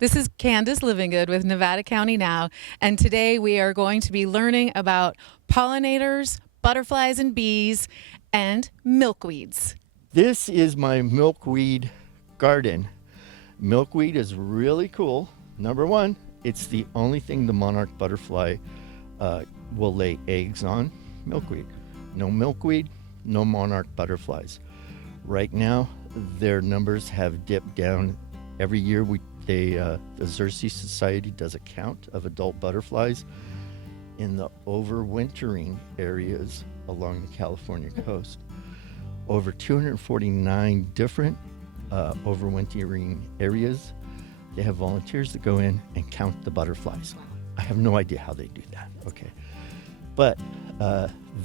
This is Candace Livingood with Nevada County Now, and today we are going to be learning about pollinators, butterflies and bees, and milkweeds. This is my milkweed garden. Milkweed is really cool. Number one, it's the only thing the monarch butterfly will lay eggs on. Milkweed. No milkweed, no monarch butterflies. Right now, their numbers have dipped down. Every year the Xerces Society does a count of adult butterflies in the overwintering areas along the California coast. Over 249 different overwintering areas. They have volunteers that go in and count the butterflies. I have no idea how they do that, okay? But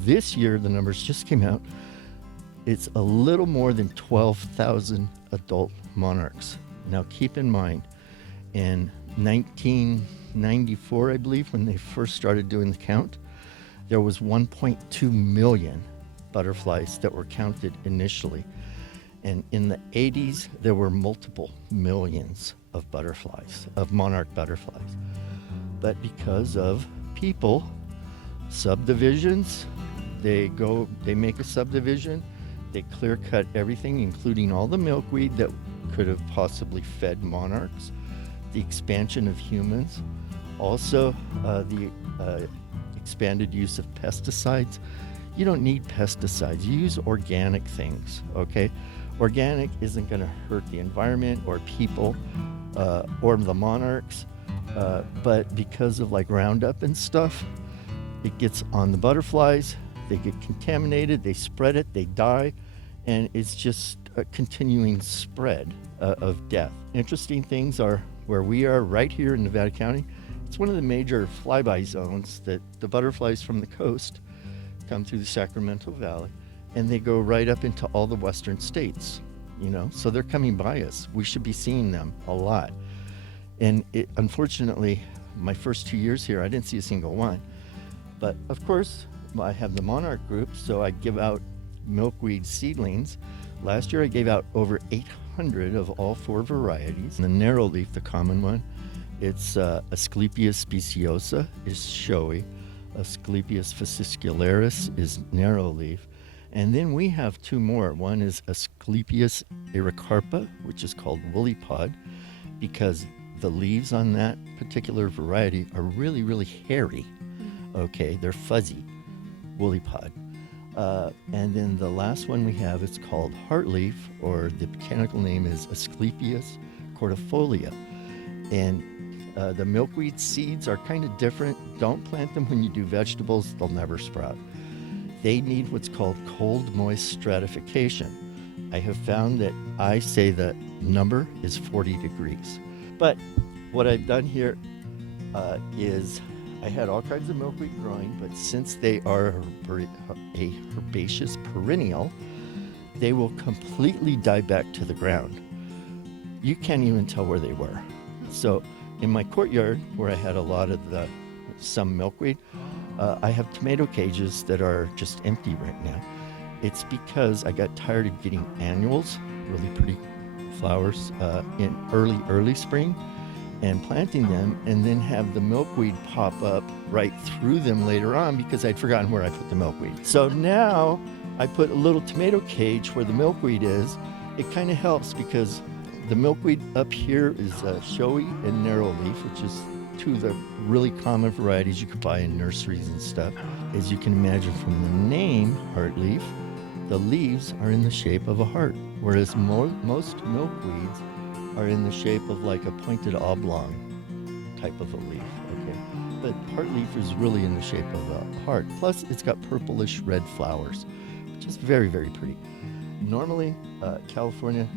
this year, the numbers just came out. It's a little more than 12,000 adult monarchs. Now keep in mind, in 1994, I believe, when they first started doing the count, there was 1.2 million butterflies that were counted initially. And in the 80s, there were multiple millions of butterflies, of monarch butterflies. But because of people, subdivisions, they make a subdivision, they clear cut everything, including all the milkweed that could have possibly fed monarchs, the expansion of humans, also the expanded use of pesticides. You don't need pesticides. You use organic things, okay? Organic isn't going to hurt the environment or people or the monarchs, but because of like Roundup and stuff, it gets on the butterflies, they get contaminated, they spread it, they die, and it's just a continuing spread of death. Interesting things are where we are right here in Nevada County. It's one of the major flyby zones that the butterflies from the coast come through the Sacramento Valley, and they go right up into all the western states, so they're coming by us. We should be seeing them a lot. And unfortunately, my first 2 years here, I didn't see a single one. But of course, I have the monarch group, so I give out milkweed seedlings. Last year I gave out over 800 of all 4 varieties. The narrow leaf, the common one, it's Asclepias speciosa is showy. Asclepias fascicularis is narrow leaf. And then we have 2 more. One is Asclepias ericarpa, which is called woolly pod, because the leaves on that particular variety are really, really hairy. Okay, they're fuzzy, woolly pod. And then the last one we have, it's called heartleaf, or the botanical name is Asclepias cordifolia. And the milkweed seeds are kind of different. Don't plant them when you do vegetables, they'll never sprout. They need what's called cold moist stratification. I have found that I say the number is 40 degrees. But what I've done here is I had all kinds of milkweed growing, but since they are a herbaceous perennial, they will completely die back to the ground. You can't even tell where they were. So in my courtyard, where I had a lot of some milkweed, I have tomato cages that are just empty right now. It's because I got tired of getting annuals, really pretty flowers, in early spring, and planting them, and then have the milkweed pop up right through them later on because I'd forgotten where I put the milkweed. So now I put a little tomato cage where the milkweed is. It kind of helps because the milkweed up here is showy and narrow leaf, which is 2 of the really common varieties you could buy in nurseries and stuff. As you can imagine from the name, heartleaf, the leaves are in the shape of a heart, whereas most milkweeds are in the shape of like a pointed oblong type of a leaf, okay? But heartleaf is really in the shape of a heart. Plus, it's got purplish red flowers, which is very, very pretty. Normally, California,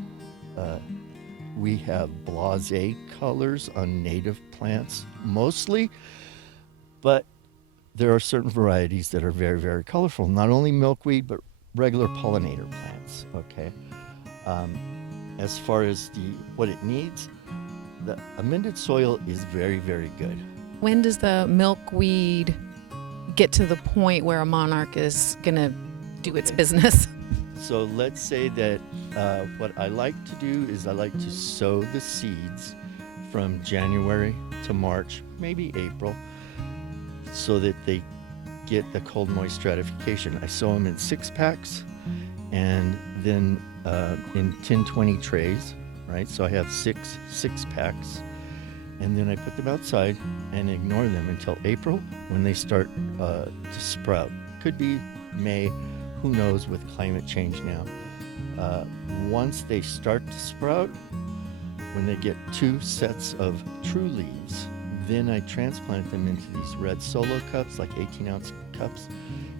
we have blasé colors on native plants, mostly, but there are certain varieties that are very, very colorful. Not only milkweed, but regular pollinator plants, okay? As far as what it needs, the amended soil is very, very good. When does the milkweed get to the point where a monarch is going to do its business? So let's say that what I like to do is I like to sow the seeds from January to March, maybe April, so that they get the cold moist stratification. I sow them in 6-packs and then in 10-20 trays, right? So I have 6-packs, and then I put them outside and ignore them until April when they start to sprout. Could be May, who knows with climate change now. Once they start to sprout, when they get 2 sets of true leaves, then I transplant them into these red solo cups, like 18-ounce cups,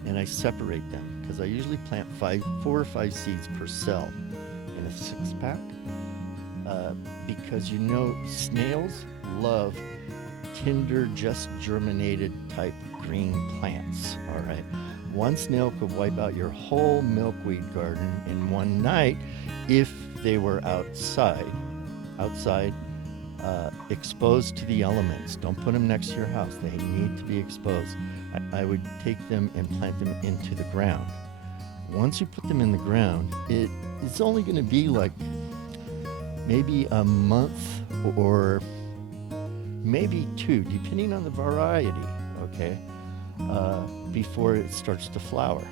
and I separate them because I usually plant 4 or 5 seeds per cell in a 6-pack. Because snails love tender, just germinated type green plants. All right, one snail could wipe out your whole milkweed garden in one night if they were outside, exposed to the elements. Don't put them next to your house. They need to be exposed. I would take them and plant them into the ground. Once you put them in the ground, it's only going to be like maybe a month or maybe 2, depending on the variety, okay, before it starts to flower.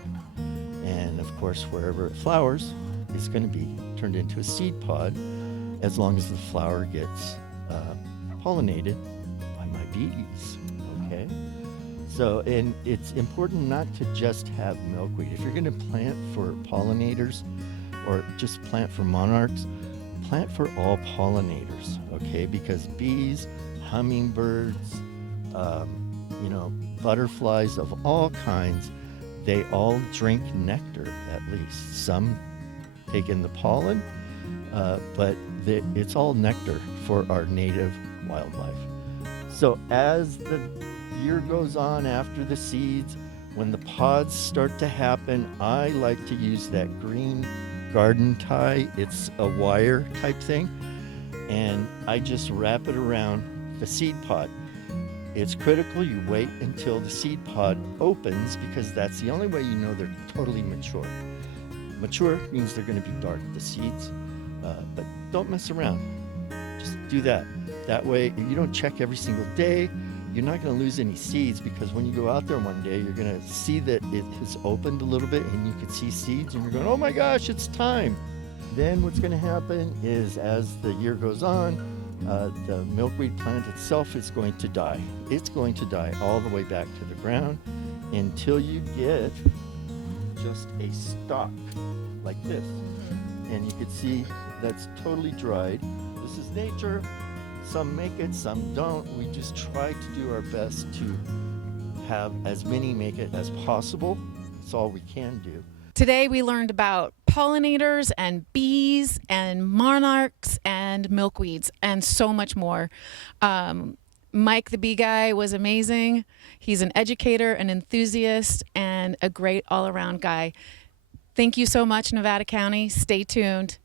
And of course, wherever it flowers, it's going to be turned into a seed pod as long as the flower gets pollinated by my bees, okay? So, and it's important not to just have milkweed. If you're going to plant for pollinators or just plant for monarchs, plant for all pollinators, okay? Because bees, hummingbirds, butterflies of all kinds, they all drink nectar at least. Some take in the pollen, but it's all nectar for our native wildlife. So as the year goes on after the seeds, when the pods start to happen, I like to use that green garden tie. It's a wire type thing, and I just wrap it around the seed pod. It's critical you wait until the seed pod opens, because that's the only way you know they're totally mature. Mature means they're going to be dark, the seeds, but don't mess around. Just do that. That way, if you don't check every single day, you're not going to lose any seeds, because when you go out there one day, you're going to see that it has opened a little bit and you can see seeds, and you're going, oh my gosh, it's time. Then what's going to happen is, as the year goes on, the milkweed plant itself is going to die. It's going to die all the way back to the ground until you get just a stalk like this. And you can see that's totally dried. This is nature. Some make it, some don't. We just try to do our best to have as many make it as possible. That's all we can do. Today we learned about pollinators and bees and monarchs and milkweeds and so much more. Mike, the bee guy, was amazing. He's an educator, an enthusiast, and a great all-around guy. Thank you so much, Nevada County. Stay tuned.